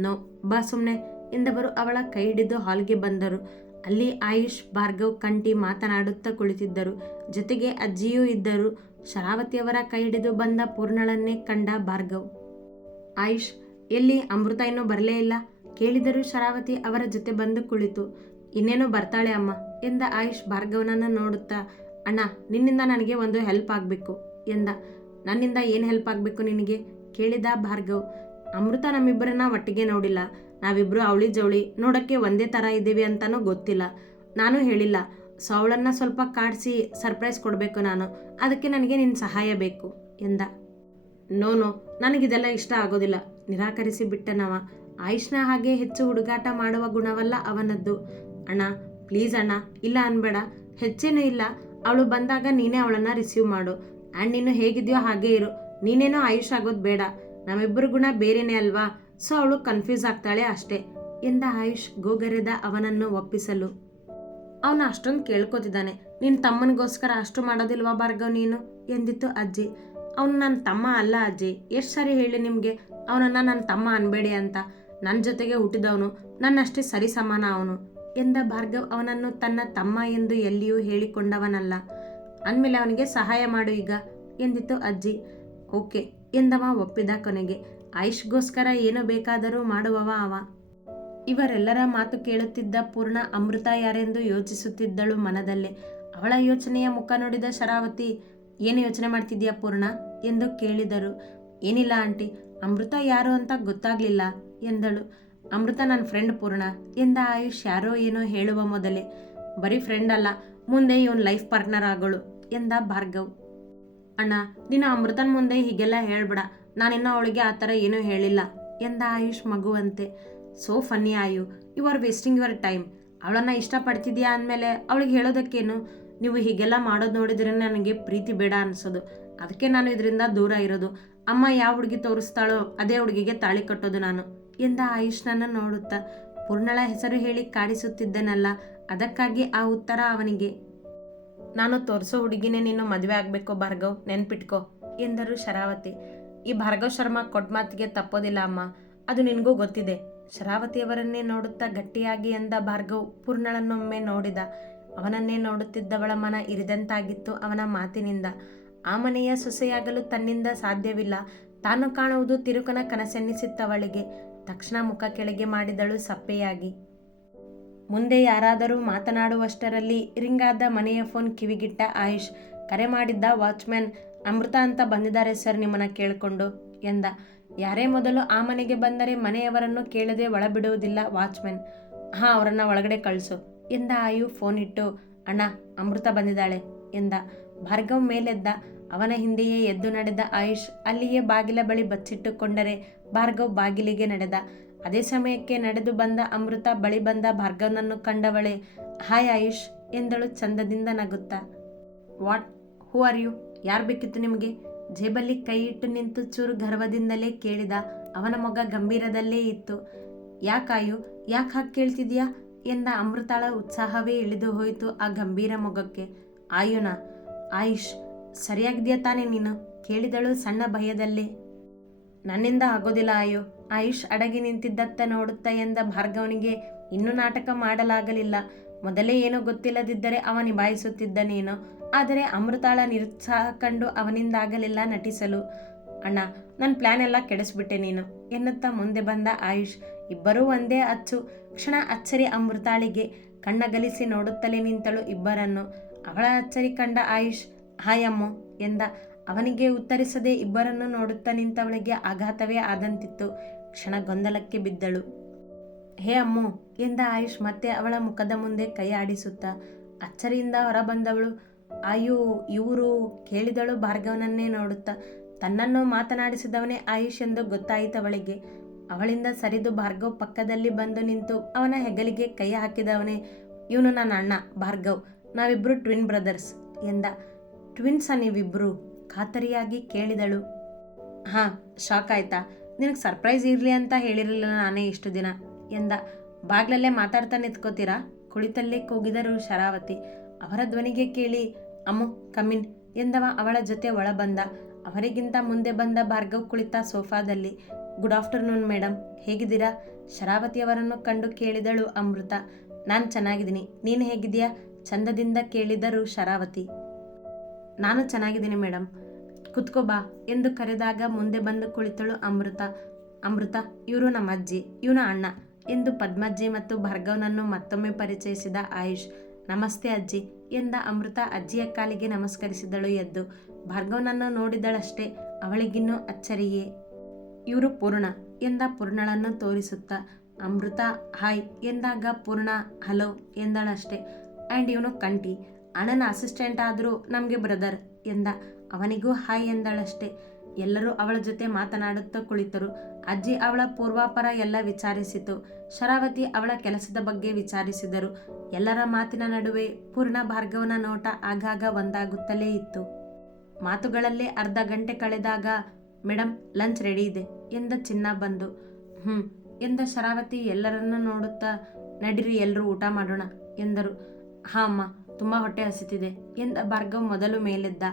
ನೋ, ಬಾ ಸುಮ್ಮನೆ ಎಂದವರು ಅವಳ ಕೈ ಹಿಡಿದು ಹಾಲ್ಗೆ ಬಂದರು. ಅಲ್ಲಿ ಆಯುಷ್ ಭಾರ್ಗವ್ ಕಂಠಿ ಮಾತನಾಡುತ್ತಾ ಕುಳಿತಿದ್ದರು. ಜೊತೆಗೆ ಅಜ್ಜಿಯೂ ಇದ್ದರು. ಶರಾವತಿಯವರ ಕೈ ಹಿಡಿದು ಬಂದ ಪೂರ್ಣಳನ್ನೇ ಕಂಡ ಭಾರ್ಗವ್. ಆಯುಷ್, ಎಲ್ಲಿ ಅಮೃತ ಇನ್ನೂ ಬರಲೇ ಇಲ್ಲ ಕೇಳಿದರು. ಶರಾವತಿ ಅವರ ಜೊತೆ ಬಂದು ಕುಳಿತು. ಇನ್ನೇನು ಬರ್ತಾಳೆ ಅಮ್ಮ ಎಂದ ಆಯುಷ್ ಭಾರ್ಗವನನ್ನು ನೋಡುತ್ತಾ. ಅಣ್ಣ, ನಿನ್ನಿಂದ ನನಗೆ ಒಂದು ಹೆಲ್ಪ್ ಆಗಬೇಕು ಎಂದ. ನನ್ನಿಂದ ಏನು ಹೆಲ್ಪ್ ಆಗಬೇಕು ನಿನಗೆ ಕೇಳಿದ ಭಾರ್ಗವ್. ಅಮೃತ ನಮ್ಮಿಬ್ಬರನ್ನ ಒಟ್ಟಿಗೆ ನೋಡಿಲ್ಲ. ನಾವಿಬ್ಬರು ಅವಳಿ ಜವಳಿ ನೋಡೋಕ್ಕೆ ಒಂದೇ ಥರ ಇದ್ದೀವಿ ಅಂತಲೂ ಗೊತ್ತಿಲ್ಲ. ನಾನು ಹೇಳಿಲ್ಲ, ಸೊ ಅವಳನ್ನು ಸ್ವಲ್ಪ ಕಾಡಿಸಿ ಸರ್ಪ್ರೈಸ್ ಕೊಡಬೇಕು ನಾನು, ಅದಕ್ಕೆ ನನಗೆ ನಿನ್ನ ಸಹಾಯ ಬೇಕು ಎಂದ. ನೋ ನನಗಿದೆಲ್ಲ ಇಷ್ಟ ಆಗೋದಿಲ್ಲ, ನಿರಾಕರಿಸಿ ಬಿಟ್ಟನವ. ಆಯುಷ್ನ ಹಾಗೆ ಹೆಚ್ಚು ಹುಡುಗಾಟ ಮಾಡುವ ಗುಣವಲ್ಲ ಅವನದ್ದು. ಅಣ್ಣ ಪ್ಲೀಸ್ ಅಣ್ಣ, ಇಲ್ಲ ಅನ್ಬೇಡ, ಹೆಚ್ಚೇನೂ ಇಲ್ಲ. ಅವಳು ಬಂದಾಗ ನೀನೇ ಅವಳನ್ನು ರಿಸೀವ್ ಮಾಡು. ಆ್ಯಂಡ್ ನೀನು ಹೇಗಿದೆಯೋ ಹಾಗೇ ಇರು, ನೀನೇನೋ ಆಯುಷ್ ಆಗೋದು ಬೇಡ. ನಮ್ಮಿಬ್ಬರು ಗುಣ ಬೇರೆಯೇ ಅಲ್ವಾ, ಸೊ ಅವಳು ಕನ್ಫ್ಯೂಸ್ ಆಗ್ತಾಳೆ ಅಷ್ಟೇ ಎಂದ ಆಯುಷ್ ಗೋಗರೆದ ಅವನನ್ನು ಒಪ್ಪಿಸಲು. ಅವನು ಅಷ್ಟೊಂದು ಕೇಳ್ಕೊತಿದ್ದಾನೆ. ನಿನ್ನ ತಮ್ಮನಿಗೋಸ್ಕರ ಅಷ್ಟು ಮಾಡೋದಿಲ್ವಾ ಭಾರ್ಗವ್ ನೀನು ಎಂದಿತ್ತು ಅಜ್ಜಿ. ಅವನು ನನ್ನ ತಮ್ಮ ಅಲ್ಲ ಅಜ್ಜಿ, ಎಷ್ಟು ಸಾರಿ ಹೇಳಿ ನಿಮಗೆ ಅವನನ್ನು ನನ್ನ ತಮ್ಮ ಅನ್ಬೇಡಿ ಅಂತ. ನನ್ನ ಜೊತೆಗೆ ಹುಟ್ಟಿದವನು, ನನ್ನಷ್ಟೇ ಸರಿ ಸಮಾನ ಅವನು ಎಂದ ಭಾರ್ಗವ್. ಅವನನ್ನು ತನ್ನ ತಮ್ಮ ಎಂದು ಎಲ್ಲಿಯೂ ಹೇಳಿಕೊಂಡವನಲ್ಲ. ಅಂದಮೇಲೆ ಅವನಿಗೆ ಸಹಾಯ ಮಾಡು ಈಗ ಎಂದಿತ್ತು ಅಜ್ಜಿ. ಓಕೆ ಎಂದವ ಒಪ್ಪಿದ ಕೊನೆಗೆ. ಆಯುಷ್ಗೋಸ್ಕರ ಏನು ಬೇಕಾದರೂ ಮಾಡುವವ ಅವ. ಇವರೆಲ್ಲರ ಮಾತು ಕೇಳುತ್ತಿದ್ದ ಪೂರ್ಣ ಅಮೃತ ಯಾರೆಂದು ಯೋಚಿಸುತ್ತಿದ್ದಳು ಮನದಲ್ಲೇ. ಅವಳ ಯೋಚನೆಯ ಮುಖ ನೋಡಿದ ಶರಾವತಿ, ಏನು ಯೋಚನೆ ಮಾಡ್ತಿದ್ಯಾ ಪೂರ್ಣ ಎಂದು ಕೇಳಿದರು. ಏನಿಲ್ಲ ಆಂಟಿ, ಅಮೃತ ಯಾರು ಅಂತ ಗೊತ್ತಾಗ್ಲಿಲ್ಲ ಎಂದಳು. ಅಮೃತ ನನ್ನ ಫ್ರೆಂಡ್ ಪೂರ್ಣ ಎಂದ ಆಯುಷ್ ಯಾರೋ ಏನೋ ಹೇಳುವ ಮೊದಲೇ. ಬರೀ ಫ್ರೆಂಡ್ ಅಲ್ಲ, ಮುಂದೆ ಇವನ್ ಲೈಫ್ ಪಾರ್ಟ್ನರ್ ಆಗೋಳು ಎಂದ ಭಾರ್ಗವ್. ಅಣ್ಣ ನೀನು ಅಮೃತನ ಮುಂದೆ ಹೀಗೆಲ್ಲ ಹೇಳ್ಬೇಡ, ನಾನಿನ್ನೂ ಅವಳಿಗೆ ಆ ಥರ ಏನೂ ಹೇಳಿಲ್ಲ ಎಂದ ಆಯುಷ್ ಮಗುವಂತೆ. So funny Ayu, you are wasting your time. ಅವಳನ್ನು ಇಷ್ಟಪಡ್ತಿದ್ಯಾ ಅಂದಮೇಲೆ ಅವಳಿಗೆ ಹೇಳೋದಕ್ಕೇನು? ನೀವು ಹೀಗೆಲ್ಲ ಮಾಡೋದು ನೋಡಿದ್ರೆ ನನಗೆ ಪ್ರೀತಿ ಬೇಡ ಅನಿಸೋದು, ಅದಕ್ಕೆ ನಾನು ಇದರಿಂದ ದೂರ ಇರೋದು. ಅಮ್ಮ ಯಾವ ಹುಡುಗಿ ತೋರಿಸ್ತಾಳೋ ಅದೇ ಹುಡುಗಿಗೆ ತಾಳಿ ಕಟ್ಟೋದು ನಾನು ಎಂದ ಆಯುಷ್ನನ್ನು ನೋಡುತ್ತಾ. ಪೂರ್ಣಳ ಹೆಸರು ಹೇಳಿ ಕಾಡಿಸುತ್ತಿದ್ದನಲ್ಲ, ಅದಕ್ಕಾಗಿ ಆ ಉತ್ತರ ಅವನಿಗೆ. ನಾನು ತೋರಿಸೋ ಹುಡುಗಿನೇ ನೀನು ಮದುವೆ ಆಗಬೇಕು ಭಾರ್ಗವ್, ನೆನ್ಪಿಟ್ಕೋ ಎಂದರು ಶರಾವತಿ. ಈ ಭಾರ್ಗವ್ ಶರ್ಮಾ ಕೊಟ್ಟ ಮಾತಿಗೆ ತಪ್ಪೋದಿಲ್ಲ ಅಮ್ಮ, ಅದು ನಿನಗೂ ಗೊತ್ತಿದೆ. ಶರಾವತಿಯವರನ್ನೇ ನೋಡುತ್ತಾ ಗಟ್ಟಿಯಾಗಿ ಎಂದ ಭಾರ್ಗವ್. ಪೂರ್ಣಳನ್ನೊಮ್ಮೆ ನೋಡಿದ. ಅವನನ್ನೇ ನೋಡುತ್ತಿದ್ದವಳ ಮನ ಇರಿದಂತಾಗಿತ್ತು ಅವನ ಮಾತಿನಿಂದ. ಆ ಮನೆಯ ಸೊಸೆಯಾಗಲು ತನ್ನಿಂದ ಸಾಧ್ಯವಿಲ್ಲ. ತಾನು ಕಾಣುವುದು ತಿರುಕನ ಕನಸೆನ್ನಿಸಿತ್ತವಳಿಗೆ. ತಕ್ಷಣ ಮುಖ ಕೆಳಗೆ ಮಾಡಿದಳು ಸಪ್ಪೆಯಾಗಿ. ಮುಂದೆ ಯಾರಾದರೂ ಮಾತನಾಡುವಷ್ಟರಲ್ಲಿ ರಿಂಗಾದ ಮನೆಯ ಫೋನ್ ಕಿವಿಗಿಟ್ಟ ಆಯುಷ್. ಕರೆ ಮಾಡಿದ್ದ ವಾಚ್ಮ್ಯಾನ್. ಅಮೃತ ಅಂತ ಬಂದಿದ್ದಾರೆ ಸರ್ ನಿಮ್ಮನ್ನ ಕೇಳಿಕೊಂಡು ಎಂದ. ಯಾರೇ ಮೊದಲು ಆ ಮನೆಗೆ ಬಂದರೆ ಮನೆಯವರನ್ನು ಕೇಳದೆ ಒಳಬಿಡುವುದಿಲ್ಲ ವಾಚ್ಮ್ಯಾನ್. ಹಾಂ, ಅವರನ್ನು ಒಳಗಡೆ ಕಳಿಸು ಎಂದ ಆಯು ಫೋನ್ ಇಟ್ಟು. ಅಣ್ಣ, ಅಮೃತ ಬಂದಿದ್ದಾಳೆ ಎಂದ. ಭಾರ್ಗವ್ ಮೇಲೆದ್ದ. ಅವನ ಹಿಂದೆಯೇ ಎದ್ದು ನಡೆದ ಆಯುಷ್ ಅಲ್ಲಿಯೇ ಬಾಗಿಲ ಬಳಿ ಬಚ್ಚಿಟ್ಟುಕೊಂಡರೆ ಭಾರ್ಗವ್ ಬಾಗಿಲಿಗೆ ನಡೆದ. ಅದೇ ಸಮಯಕ್ಕೆ ನಡೆದು ಬಂದ ಅಮೃತ ಬಳಿ ಬಂದ ಭಾರ್ಗವ್ನನ್ನು ಕಂಡವಳೆ. ಹಾಯ್ ಆಯುಷ್ ಎಂದಳು ಚಂದದಿಂದ ನಗುತ್ತಾ. What, who are you? ಯಾರು ಬೇಕಿತ್ತು ನಿಮಗೆ? ಜೇಬಲ್ಲಿ ಕೈ ಇಟ್ಟು ನಿಂತು ಚೂರು ಗರ್ವದಿಂದಲೇ ಕೇಳಿದ. ಅವನ ಮೊಗ ಗಂಭೀರದಲ್ಲೇ ಇತ್ತು. ಯಾಕಾಯು, ಯಾಕೆ ಹಾಗೆ ಕೇಳ್ತಿದ್ಯಾ ಎಂದ ಅಮೃತಾಳ ಉತ್ಸಾಹವೇ ಇಳಿದು ಹೋಯಿತು ಆ ಗಂಭೀರ ಮೊಗಕ್ಕೆ. ಆಯುನಾ? ಆಯುಷ್, ಸರಿಯಾಗಿದೆಯಾ ತಾನೇ ನೀನು ಕೇಳಿದಳು ಸಣ್ಣ ಭಯದಲ್ಲೇ. ನನ್ನಿಂದ ಆಗೋದಿಲ್ಲ ಆಯು. ಆಯುಷ್ ಅಡಗಿ ನಿಂತಿದ್ದತ್ತ ನೋಡುತ್ತಾ ಎಂದ ಭಾರ್ಗವನಿಗೆ ಇನ್ನೂ ನಾಟಕ ಮಾಡಲಾಗಲಿಲ್ಲ. ಮೊದಲೇ ಏನೋ ಗೊತ್ತಿಲ್ಲದಿದ್ದರೆ ಅವ ನಿಭಾಯಿಸುತ್ತಿದ್ದನೇನೋ. ಆದರೆ ಅಮೃತಾಳ ನಿರುತ್ಸಾಹ ಕಂಡು ಅವನಿಂದಾಗಲಿಲ್ಲ ನಟಿಸಲು. ಅಣ್ಣ, ನನ್ನ ಪ್ಲ್ಯಾನ್ ಎಲ್ಲ ಕೆಡಿಸ್ಬಿಟ್ಟೆ ನೀನು ಎನ್ನುತ್ತಾ ಮುಂದೆ ಬಂದ ಆಯುಷ್. ಇಬ್ಬರೂ ಒಂದೇ ಅಚ್ಚು. ಕ್ಷಣ ಅಚ್ಚರಿ ಅಮೃತಾಳಿಗೆ. ಕಣ್ಣಗಲಿಸಿ ನೋಡುತ್ತಲೇ ನಿಂತಳು ಇಬ್ಬರನ್ನು. ಅವಳ ಅಚ್ಚರಿ ಕಂಡ ಆಯುಷ್ ಹಾಯ್ ಅಮ್ಮು ಎಂದ. ಅವನಿಗೆ ಉತ್ತರಿಸದೆ ಇಬ್ಬರನ್ನು ನೋಡುತ್ತಾ ನಿಂತವಳಿಗೆ ಆಘಾತವೇ ಆದಂತಿತ್ತು. ಕ್ಷಣ ಗೊಂದಲಕ್ಕೆ ಬಿದ್ದಳು. ಹೇ ಅಮ್ಮು ಎಂದ ಆಯುಷ್ ಮತ್ತೆ ಅವಳ ಮುಖದ ಮುಂದೆ ಕೈ ಆಡಿಸುತ್ತಾ. ಅಚ್ಚರಿಯಿಂದ ಹೊರಬಂದವಳು. ಆಯು, ಇವರು ಕೇಳಿದಳು ಭಾರ್ಗವನನ್ನೇ ನೋಡುತ್ತಾ. ತನ್ನನ್ನು ಮಾತನಾಡಿಸಿದವನೇ ಆಯುಷ್ ಎಂದು ಗೊತ್ತಾಯಿತವಳಿಗೆ. ಅವಳಿಂದ ಸರಿದು ಭಾರ್ಗವ್ ಪಕ್ಕದಲ್ಲಿ ಬಂದು ನಿಂತು ಅವನ ಹೆಗಲಿಗೆ ಕೈ ಹಾಕಿದವನೇ. ಇವನು ನನ್ನ ಅಣ್ಣ ಭಾರ್ಗವ್, ನಾವಿಬ್ಬರು ಟ್ವಿನ್ ಬ್ರದರ್ಸ್ ಎಂದ. ಟ್ವಿನ್ಸಾ ನೀವಿಬ್ರು? ಖಾತರಿಯಾಗಿ ಕೇಳಿದಳು. ಹಾಂ, ಶಾಕ್ ಆಯ್ತಾ? ನಿನಗೆ ಸರ್ಪ್ರೈಸ್ ಇರಲಿ ಅಂತ ಹೇಳಿರಲಿಲ್ಲ ನಾನೇ ಇಷ್ಟು ದಿನ ಎಂದ. ಬಾಗ್ಲಲ್ಲೇ ಮಾತಾಡ್ತಾ ನಿಂತ್ಕೋತೀರಾ? ಕುಳಿತಲ್ಲೇ ಕೂಗಿದರು ಶರಾವತಿ. ಅವರ ಧ್ವನಿಗೆ ಕೇಳಿ ಅಮ್ಮು ಕಮಿನ್ ಎಂದವ ಅವಳ ಜೊತೆ ಒಳ ಬಂದ. ಅವರಿಗಿಂತ ಮುಂದೆ ಬಂದ ಭಾರ್ಗವ್ ಕುಳಿತ ಸೋಫಾದಲ್ಲಿ. ಗುಡ್ ಆಫ್ಟರ್ನೂನ್ ಮೇಡಮ್, ಹೇಗಿದ್ದೀರಾ? ಶರಾವತಿಯವರನ್ನು ಕಂಡು ಕೇಳಿದಳು ಅಮೃತ. ನಾನು ಚೆನ್ನಾಗಿದ್ದೀನಿ, ನೀನು ಹೇಗಿದೆಯಾ ಚಂದದಿಂದ ಕೇಳಿದರು ಶರಾವತಿ. ನಾನು ಚೆನ್ನಾಗಿದ್ದೀನಿ ಮೇಡಮ್, ಕುತ್ಕೋ ಬಾ ಎಂದು ಕರೆದಾಗ ಮುಂದೆ ಬಂದು ಕುಳಿತಳು ಅಮೃತ. ಅಮೃತ, ಇವರು ನಮ್ಮ ಅಜ್ಜಿ, ಇವನ ಅಣ್ಣ ಎಂದು ಪದ್ಮಜ್ಜಿ ಮತ್ತು ಭಾರ್ಗವ್ನನ್ನು ಮತ್ತೊಮ್ಮೆ ಪರಿಚಯಿಸಿದ ಆಯುಷ್. ನಮಸ್ತೆ ಅಜ್ಜಿ ಎಂದ ಅಮೃತ ಅಜ್ಜಿಯ ಕಾಲಿಗೆ ನಮಸ್ಕರಿಸಿದಳು ಎದ್ದು. ಭಾರ್ಗವ್ನನ್ನು ನೋಡಿದಳಷ್ಟೇ, ಅವಳಿಗಿನ್ನೂ ಅಚ್ಚರಿಯೇ. ಇವರು ಪೂರ್ಣ ಎಂದ ಪೂರ್ಣಳನ್ನು ತೋರಿಸುತ್ತಾ. ಅಮೃತ ಹಾಯ್ ಎಂದಾಗ ಪೂರ್ಣ ಹಲೋ ಎಂದಳಷ್ಟೇ. ಆ್ಯಂಡ್ ಇವನು ಕಂಟಿ, ಅಣ್ಣನ ಅಸಿಸ್ಟೆಂಟ್ ಆದರೂ ನಮಗೆ ಬ್ರದರ್ ಎಂದ. ಅವನಿಗೂ ಹಾಯ್ ಎಂದಳಷ್ಟೆ. ಎಲ್ಲರೂ ಅವಳ ಜೊತೆ ಮಾತನಾಡುತ್ತಾ ಕುಳಿತರು. ಅಜ್ಜಿ ಅವಳ ಪೂರ್ವಾಪರ ಎಲ್ಲ ವಿಚಾರಿಸಿತು. ಶರಾವತಿ ಅವಳ ಕೆಲಸದ ಬಗ್ಗೆ ವಿಚಾರಿಸಿದರು. ಎಲ್ಲರ ಮಾತಿನ ನಡುವೆ ಪೂರ್ಣ ಭಾರ್ಗವನ ನೋಟ ಆಗಾಗ ಒಂದಾಗುತ್ತಲೇ ಇತ್ತು. ಮಾತುಗಳಲ್ಲೇ ಅರ್ಧ ಗಂಟೆ ಕಳೆದಾಗ, ಮೇಡಮ್ ಲಂಚ್ ರೆಡಿ ಇದೆ ಎಂದ ಚಿನ್ನ ಬಂದು. ಎಂದ ಶರಾವತಿ ಎಲ್ಲರನ್ನ ನೋಡುತ್ತಾ, ನಡೀರಿ ಎಲ್ಲರೂ ಊಟ ಮಾಡೋಣ ಎಂದರು. ಹಾಂ ಅಮ್ಮ, ತುಂಬ ಹೊಟ್ಟೆ ಹಸಿತಿದೆ ಎಂದ ಭಾರ್ಗವ್ ಮೊದಲು ಮೇಲೆದ್ದ.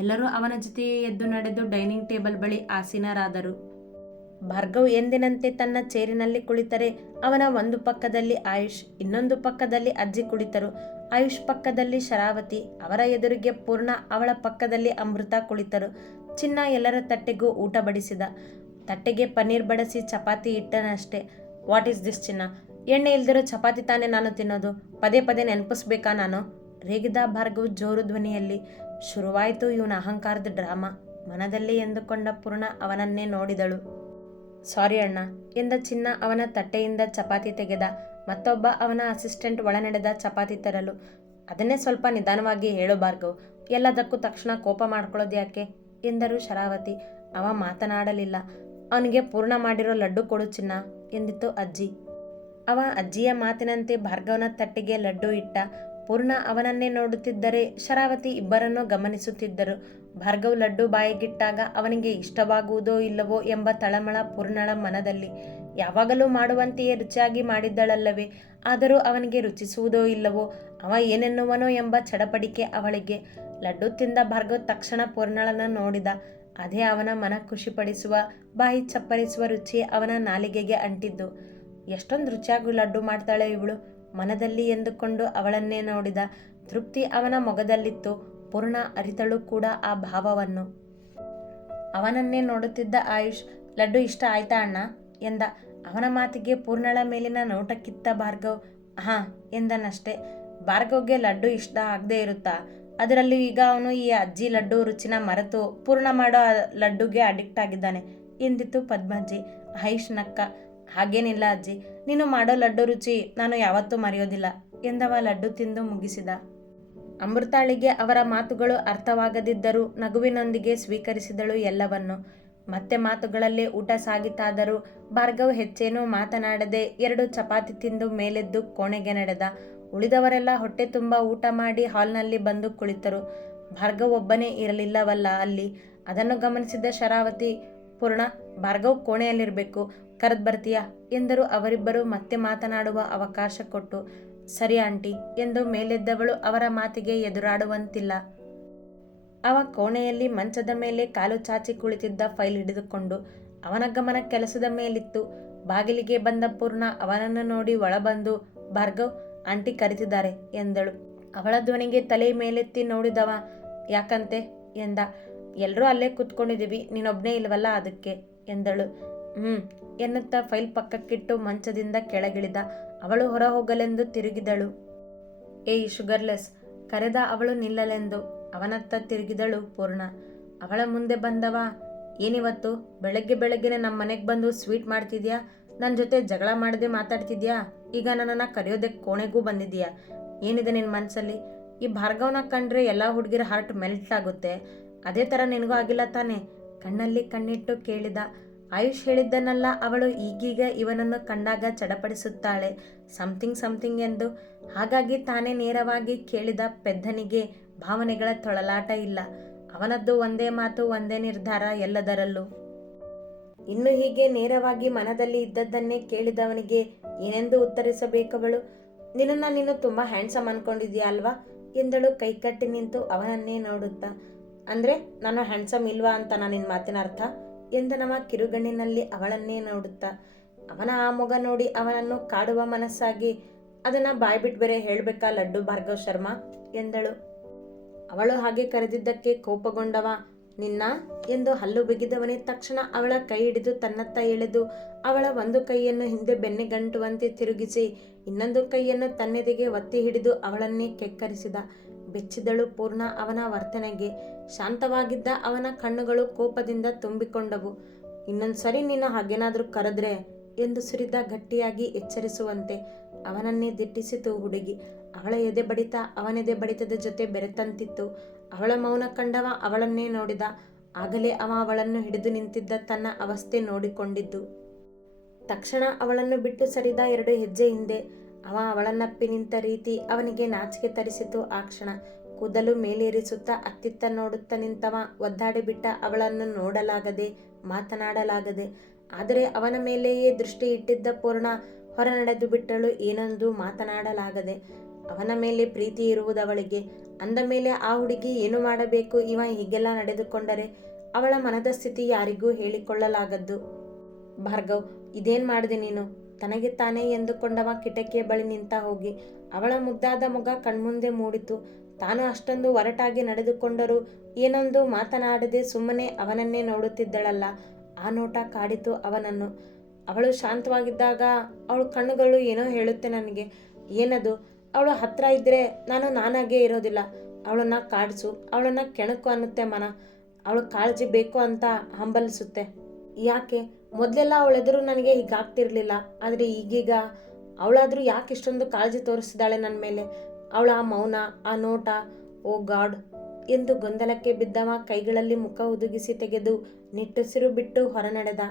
ಎಲ್ಲರೂ ಅವನ ಜೊತೆಯೇ ಎದ್ದು ನಡೆದು ಡೈನಿಂಗ್ ಟೇಬಲ್ ಬಳಿ ಆಸೀನರಾದರು. ಭಾರ್ಗವ್ ಎಂದಿನಂತೆ ತನ್ನ ಚೇರಿನಲ್ಲಿ ಕುಳಿತರೆ ಅವನ ಒಂದು ಪಕ್ಕದಲ್ಲಿ ಆಯುಷ್, ಇನ್ನೊಂದು ಪಕ್ಕದಲ್ಲಿ ಅಜ್ಜಿ ಕುಳಿತರು. ಆಯುಷ್ ಪಕ್ಕದಲ್ಲಿ ಶರಾವತಿ, ಅವರ ಎದುರಿಗೆ ಪೂರ್ಣ, ಅವಳ ಪಕ್ಕದಲ್ಲಿ ಅಮೃತ ಕುಳಿತರು. ಚಿನ್ನ ಎಲ್ಲರ ತಟ್ಟೆಗೂ ಊಟ ಬಡಿಸಿದ. ತಟ್ಟೆಗೆ ಪನ್ನೀರ್ ಬಡಿಸಿ ಚಪಾತಿ ಇಟ್ಟನಷ್ಟೆ. ವಾಟ್ ಈಸ್ ದಿಸ್ ಚಿನ್ನ? ಎಣ್ಣೆ ಇಲ್ದಿರೋ ಚಪಾತಿ ತಾನೇ ನಾನು ತಿನ್ನೋದು, ಪದೇ ಪದೇ ನೆನಪಿಸ್ಬೇಕಾ ನಾನು? ರೇಗಿದ ಭಾರ್ಗವ್ ಜೋರು ಧ್ವನಿಯಲ್ಲಿ. ಶುರುವಾಯಿತು ಇವನ ಅಹಂಕಾರದ ಡ್ರಾಮಾ. ಮನದಲ್ಲಿ ಎಂದುಕೊಂಡ ಪೂರ್ಣ ಅವನನ್ನೇ ನೋಡಿದಳು. ಸಾರಿ ಅಣ್ಣ ಎಂದ ಚಿನ್ನ ಅವನ ತಟ್ಟೆಯಿಂದ ಚಪಾತಿ ತೆಗೆದ. ಮತ್ತೊಬ್ಬ ಅವನ ಅಸಿಸ್ಟೆಂಟ್ ಒಳನಡೆದ ಚಪಾತಿ ತರಲು. ಅದನ್ನೇ ಸ್ವಲ್ಪ ನಿಧಾನವಾಗಿ ಹೇಳು ಭಾರ್ಗವ್, ಎಲ್ಲದಕ್ಕೂ ತಕ್ಷಣ ಕೋಪ ಮಾಡ್ಕೊಳ್ಳೋದು ಯಾಕೆ ಎಂದರು ಶರಾವತಿ. ಅವ ಮಾತನಾಡಲಿಲ್ಲ. ಅವನಿಗೆ ಪೂರ್ಣ ಮಾಡಿರೋ ಲಡ್ಡು ಕೊಡು ಚಿನ್ನ ಎಂದಿತು ಅಜ್ಜಿ. ಅವ ಅಜ್ಜಿಯ ಮಾತಿನಂತೆ ಭಾರ್ಗವನ ತಟ್ಟೆಗೆ ಲಡ್ಡು ಇಟ್ಟ. ಪೂರ್ಣ ಅವನನ್ನೇ ನೋಡುತ್ತಿದ್ದರೆ ಶರಾವತಿ ಇಬ್ಬರನ್ನೂ ಗಮನಿಸುತ್ತಿದ್ದರು. ಭಾರ್ಗವ್ ಲಡ್ಡು ಬಾಯಿಗಿಟ್ಟಾಗ ಅವನಿಗೆ ಇಷ್ಟವಾಗುವುದೋ ಇಲ್ಲವೋ ಎಂಬ ತಳಮಳ ಪೂರ್ಣಳ ಮನದಲ್ಲಿ. ಯಾವಾಗಲೂ ಮಾಡುವಂತೆಯೇ ರುಚಿಯಾಗಿ ಮಾಡಿದ್ದಳಲ್ಲವೇ, ಆದರೂ ಅವನಿಗೆ ರುಚಿಸುವುದೋ ಇಲ್ಲವೋ, ಅವ ಏನೆನ್ನುವನೋ ಎಂಬ ಚಡಪಡಿಕೆ ಅವಳಿಗೆ. ಲಡ್ಡು ತಿಂದ ಭಾರ್ಗವ್ ತಕ್ಷಣ ಪೂರ್ಣಳನ್ನು ನೋಡಿದ. ಅದೇ ಅವನ ಮನ ಖುಷಿಪಡಿಸುವ, ಬಾಯಿ ಚಪ್ಪರಿಸುವ ರುಚಿ ಅವನ ನಾಲಿಗೆಗೆ ಅಂಟಿದ್ದು. ಎಷ್ಟೊಂದು ರುಚಿಯಾಗಿ ಲಡ್ಡು ಮಾಡ್ತಾಳೆ ಇವಳು ಮನದಲ್ಲಿ ಎಂದುಕೊಂಡು ಅವಳನ್ನೇ ನೋಡಿದ. ತೃಪ್ತಿ ಅವನ ಮೊಗದಲ್ಲಿತ್ತು. ಪೂರ್ಣ ಅರಿತಳು ಕೂಡ ಆ ಭಾವವನ್ನು. ಅವನನ್ನೇ ನೋಡುತ್ತಿದ್ದ ಆಯುಷ್, ಲಡ್ಡು ಇಷ್ಟ ಆಯ್ತಾ ಅಣ್ಣ ಎಂದ. ಅವನ ಮಾತಿಗೆ ಪೂರ್ಣಳ ಮೇಲಿನ ನೋಟಕ್ಕಿತ್ತ ಭಾರ್ಗವ್. ಹಾಂ ಎಂದನಷ್ಟೆ. ಭಾರ್ಗವ್ಗೆ ಲಡ್ಡು ಇಷ್ಟ ಆಗದೆ ಇರುತ್ತಾ? ಅದರಲ್ಲೂ ಈಗ ಅವನು ಈ ಅಜ್ಜಿ ಲಡ್ಡು ರುಚಿನ ಮರೆತು ಪೂರ್ಣ ಮಾಡೋ ಲಡ್ಡುಗೆ ಅಡಿಕ್ಟ್ ಆಗಿದ್ದಾನೆ ಎಂದಿತು ಪದ್ಮಜ್ಜಿ. ಆಯುಷ್ ನಕ್ಕ. ಹಾಗೇನಿಲ್ಲ ಅಜ್ಜಿ, ನೀನು ಮಾಡೋ ಲಡ್ಡು ರುಚಿ ನಾನು ಯಾವತ್ತೂ ಮರೆಯೋದಿಲ್ಲ ಎಂದವ ಲಡ್ಡು ತಿಂದು ಮುಗಿಸಿದ. ಅಮೃತಾಳಿಗೆ ಅವರ ಮಾತುಗಳು ಅರ್ಥವಾಗದಿದ್ದರೂ ನಗುವಿನೊಂದಿಗೆ ಸ್ವೀಕರಿಸಿದಳು ಎಲ್ಲವನ್ನು. ಮತ್ತೆ ಮಾತುಗಳಲ್ಲೇ ಊಟ ಸಾಗಿತಾದರೂ ಭಾರ್ಗವ್ ಹೆಚ್ಚೇನೂ ಮಾತನಾಡದೆ 2 ಚಪಾತಿ ತಿಂದು ಮೇಲೆದ್ದು ಕೋಣೆಗೆ ನಡೆದ. ಉಳಿದವರೆಲ್ಲ ಹೊಟ್ಟೆ ತುಂಬ ಊಟ ಮಾಡಿ ಹಾಲ್ನಲ್ಲಿ ಬಂದು ಕುಳಿತರು. ಭಾರ್ಗವ್ ಒಬ್ಬನೇ ಇರಲಿಲ್ಲವಲ್ಲ ಅಲ್ಲಿ. ಅದನ್ನು ಗಮನಿಸಿದ ಶರಾವತಿ, ಪೂರ್ಣ, ಭಾರ್ಗವ್ ಕೋಣೆಯಲ್ಲಿರಬೇಕು, ಕರೆದು ಬರ್ತೀಯಾ ಎಂದರು. ಅವರಿಬ್ಬರು ಮತ್ತೆ ಮಾತನಾಡುವ ಅವಕಾಶ ಕೊಟ್ಟು. ಸರಿ ಆಂಟಿ ಎಂದು ಮೇಲೆದ್ದವಳು ಅವರ ಮಾತಿಗೆ ಎದುರಾಡುವಂತಿಲ್ಲ. ಅವ ಕೋಣೆಯಲ್ಲಿ ಮಂಚದ ಮೇಲೆ ಕಾಲು ಚಾಚಿ ಕುಳಿತಿದ್ದ ಫೈಲ್ ಹಿಡಿದುಕೊಂಡು. ಅವನ ಗಮನ ಕೆಲಸದ ಮೇಲಿತ್ತು. ಬಾಗಿಲಿಗೆ ಬಂದ ಪೂರ್ಣ ಅವನನ್ನು ನೋಡಿ ಒಳಬಂದು, ಭಾರ್ಗವ್, ಆಂಟಿ ಕರೆತಿದ್ದಾರೆ ಎಂದಳು. ಅವಳ ಧ್ವನಿಗೆ ತಲೆ ಮೇಲೆತ್ತಿ ನೋಡಿದವ. ಯಾಕಂತೆ ಎಂದ. ಎಲ್ಲರೂ ಅಲ್ಲೇ ಕೂತ್ಕೊಂಡಿದ್ದೀವಿ, ನೀನೊಬ್ಬನೇ ಇಲ್ವಲ್ಲ ಅದಕ್ಕೆ ಎಂದಳು. ಎನ್ನುತ್ತಾ ಫೈಲ್ ಪಕ್ಕಕ್ಕಿಟ್ಟು ಮಂಚದಿಂದ ಕೆಳಗಿಳಿದ. ಅವಳು ಹೊರ ಹೋಗಲೆಂದು ತಿರುಗಿದಳು. ಏಯ್ ಶುಗರ್ಲೆಸ್ ಕರೆದ ಅವಳು ನಿಲ್ಲಲೆಂದು. ಅವನತ್ತ ತಿರುಗಿದಳು ಪೂರ್ಣ. ಅವಳ ಮುಂದೆ ಬಂದವ. ಏನಿವತ್ತು ಬೆಳಗ್ಗೆ ಬೆಳಗ್ಗೆನೆ ನಮ್ಮ ಮನೆಗೆ ಬಂದು ಸ್ವೀಟ್ ಮಾಡ್ತಿದ್ಯಾ? ನನ್ನ ಜೊತೆ ಜಗಳ ಮಾಡದೆ ಮಾತಾಡ್ತಿದ್ಯಾ? ಈಗ ನನ್ನನ್ನು ಕರೆಯೋದಕ್ಕೆ ಕೋಣೆಗೂ ಬಂದಿದ್ಯಾ? ಏನಿದೆ ನಿನ್ನ ಮನಸ್ಸಲ್ಲಿ? ಈ ಭಾರ್ಗವನ ಕಂಡ್ರೆ ಎಲ್ಲ ಹುಡುಗಿರ ಹಾರ್ಟ್ ಮೆಲ್ಟ್ ಆಗುತ್ತೆ. ಅದೇ ಥರ ನಿನಗೂ ಆಗಿಲ್ಲ ತಾನೆ? ಕಣ್ಣಲ್ಲಿ ಕಣ್ಣಿಟ್ಟು ಕೇಳಿದ. ಆಯುಷ್ ಹೇಳಿದ್ದನ್ನೆಲ್ಲ ಅವಳು ಈಗೀಗ ಇವನನ್ನು ಕಂಡಾಗ ಚಡಪಡಿಸುತ್ತಾಳೆ, ಸಮಥಿಂಗ್ ಎಂದು. ಹಾಗಾಗಿ ತಾನೇ ನೇರವಾಗಿ ಕೇಳಿದ ಪೆದ್ದನಿಗೆ ಭಾವನೆಗಳ ತೊಳಲಾಟ ಇಲ್ಲ. ಅವನದ್ದು ಒಂದೇ ಮಾತು, ಒಂದೇ ನಿರ್ಧಾರ ಎಲ್ಲದರಲ್ಲೂ. ಇನ್ನು ಹೀಗೆ ನೇರವಾಗಿ ಮನದಲ್ಲಿ ಇದ್ದದ್ದನ್ನೇ ಕೇಳಿದವನಿಗೆ ಏನೆಂದು ಉತ್ತರಿಸಬೇಕವಳು? ನಿನ್ನನ್ನು ನೀನು ತುಂಬ ಹ್ಯಾಂಡ್ಸಮ್ ಅನ್ಕೊಂಡಿದ್ಯಾ ಅಲ್ವಾ ಎಂದಳು ಕೈಕಟ್ಟಿ ನಿಂತು ಅವನನ್ನೇ ನೋಡುತ್ತಾ. ಅಂದರೆ ನಾನು ಹ್ಯಾಂಡ್ಸಮ್ ಇಲ್ವಾ ಅಂತ ನಿನ್ನ ಮಾತಿನ ಅರ್ಥ ಎಂದನವ ಕಿರುಗಣ್ಣಿನಲ್ಲಿ ಅವಳನ್ನೇ ನೋಡುತ್ತಾ. ಅವನ ಆ ಮೊಗ ನೋಡಿ ಅವನನ್ನು ಕಾಡುವ ಮನಸ್ಸಾಗಿ, ಅದನ್ನು ಬಾಯ್ಬಿಟ್ಟು ಬೇರೆ ಹೇಳಬೇಕಾ ಲಡ್ಡು ಭಾರ್ಗವ್ ಶರ್ಮಾ ಎಂದಳು. ಅವಳು ಹಾಗೆ ಕರೆದಿದ್ದಕ್ಕೆ ಕೋಪಗೊಂಡವ. ನಿನ್ನ ಎಂದು ಹಲ್ಲು ಬಿಗಿದವನೇ ತಕ್ಷಣ ಅವಳ ಕೈ ಹಿಡಿದು ತನ್ನತ್ತ ಎಳೆದು ಅವಳ ಒಂದು ಕೈಯನ್ನು ಹಿಂದೆ ಬೆನ್ನೆಗಂಟುವಂತೆ ತಿರುಗಿಸಿ ಇನ್ನೊಂದು ಕೈಯನ್ನು ತನ್ನೆದೆಗೆ ಒತ್ತಿ ಹಿಡಿದು ಅವಳನ್ನೇ ಕೆಕ್ಕರಿಸಿದ. ಬೆಚ್ಚಿದಳು ಪೂರ್ಣ ಅವನ ವರ್ತನೆಗೆ. ಶಾಂತವಾಗಿದ್ದ ಅವನ ಕಣ್ಣುಗಳು ಕೋಪದಿಂದ ತುಂಬಿಕೊಂಡವು. ಇನ್ನೊಂದು ಸರಿ ನೀನು ಹಾಗೇನಾದರೂ ಕರೆದ್ರೆ ಎಂದು ಸುರಿದ ಗಟ್ಟಿಯಾಗಿ ಎಚ್ಚರಿಸುವಂತೆ. ಅವನನ್ನೇ ದಿಟ್ಟಿಸಿತು ಹುಡುಗಿ. ಅವಳ ಎದೆ ಬಡಿತ ಅವನೆದೆ ಬಡಿತದ ಜೊತೆ ಬೆರೆತಂತಿತ್ತು. ಅವಳ ಮೌನ ಕಂಡವ ಅವಳನ್ನೇ ನೋಡಿದ. ಆಗಲೇ ಅವ ಅವಳನ್ನು ಹಿಡಿದು ನಿಂತಿದ್ದ ತನ್ನ ಅವಸ್ಥೆ ನೋಡಿಕೊಂಡಿದ್ದು. ತಕ್ಷಣ ಅವಳನ್ನು ಬಿಟ್ಟು ಸರಿದ 2 ಹೆಜ್ಜೆ ಹಿಂದೆ. ಅವ ಅವಳನ್ನಪ್ಪಿ ನಿಂತ ರೀತಿ ಅವನಿಗೆ ನಾಚಿಕೆ ತರಿಸಿತು. ಆ ಕ್ಷಣ ಕೂದಲು ಮೇಲೇರಿಸುತ್ತ ಅತ್ತಿತ್ತ ನೋಡುತ್ತ ನಿಂತವ ಒದ್ದಾಡಿಬಿಟ್ಟ. ಅವಳನ್ನು ನೋಡಲಾಗದೆ, ಮಾತನಾಡಲಾಗದೆ. ಆದರೆ ಅವನ ಮೇಲೆಯೇ ದೃಷ್ಟಿ ಇಟ್ಟಿದ್ದ ಪೂರ್ಣ ಹೊರ ನಡೆದು ಬಿಟ್ಟಳು, ಏನೊಂದು ಮಾತನಾಡಲಾಗದೆ. ಅವನ ಮೇಲೆ ಪ್ರೀತಿ ಇರುವುದವಳಿಗೆ. ಅಂದ ಮೇಲೆ ಆ ಹುಡುಗಿ ಏನು ಮಾಡಬೇಕು? ಇವ ಹೀಗೆಲ್ಲ ನಡೆದುಕೊಂಡರೆ ಅವಳ ಮನದ ಸ್ಥಿತಿ ಯಾರಿಗೂ ಹೇಳಿಕೊಳ್ಳಲಾಗದ್ದು. ಭಾರ್ಗವ್, ಇದೇನ್ ಮಾಡಿದೆ ನೀನು? ತನಗೆ ತಾನೇ ಎಂದುಕೊಂಡವ ಕಿಟಕಿಯ ಬಳಿ ನಿಂತ. ಹೋಗಿ ಅವಳ ಮುದ್ದಾದ ಮುಖ ಕಣ್ಮುಂದೆ ಮೂಡಿತು. ತಾನು ಅಷ್ಟೊಂದು ಒರಟಾಗಿ ನಡೆದುಕೊಂಡರೂ ಏನೊಂದು ಮಾತನಾಡದೆ ಸುಮ್ಮನೆ ಅವನನ್ನೇ ನೋಡುತ್ತಿದ್ದಳಲ್ಲ, ಆ ನೋಟ ಕಾಡಿತು ಅವನನ್ನು. ಅವಳು ಶಾಂತವಾಗಿದ್ದಾಗ ಅವಳ ಕಣ್ಣುಗಳು ಏನೋ ಹೇಳುತ್ತೆ ನನಗೆ. ಏನದು? ಅವಳು ಹತ್ರ ಇದ್ದರೆ ನಾನು ನಾನಾಗೇ ಇರೋದಿಲ್ಲ. ಅವಳನ್ನ ಕಾಡಿಸು, ಅವಳನ್ನ ಕೆಣಕು ಅನ್ನುತ್ತೆ ಮನ. ಅವಳು ಕಾಳಜಿ ಬೇಕು ಅಂತ ಹಂಬಲಿಸುತ್ತೆ. ಯಾಕೆ? ಮೊದಲೆಲ್ಲ ಅವಳೆದುರು ನನಗೆ ಹೀಗಾಗ್ತಿರ್ಲಿಲ್ಲ. ಆದರೆ ಈಗೀಗ ಅವಳಾದರೂ ಯಾಕೆ ಇಷ್ಟೊಂದು ಕಾಳಜಿ ತೋರಿಸಿದಾಳೆ ನನ್ನ ಮೇಲೆ? ಅವಳ ಆ ಮೌನ, ಆ ನೋಟ, ಓ ಗಾಡ್ ಎಂದು ಗೊಂದಲಕ್ಕೆ ಬಿದ್ದವ ಕೈಗಳಲ್ಲಿ ಮುಖ ಹುದುಗಿಸಿ ತೆಗೆದು ನಿಟ್ಟುಸಿರು ಬಿಟ್ಟು ಹೊರ ನಡೆದ.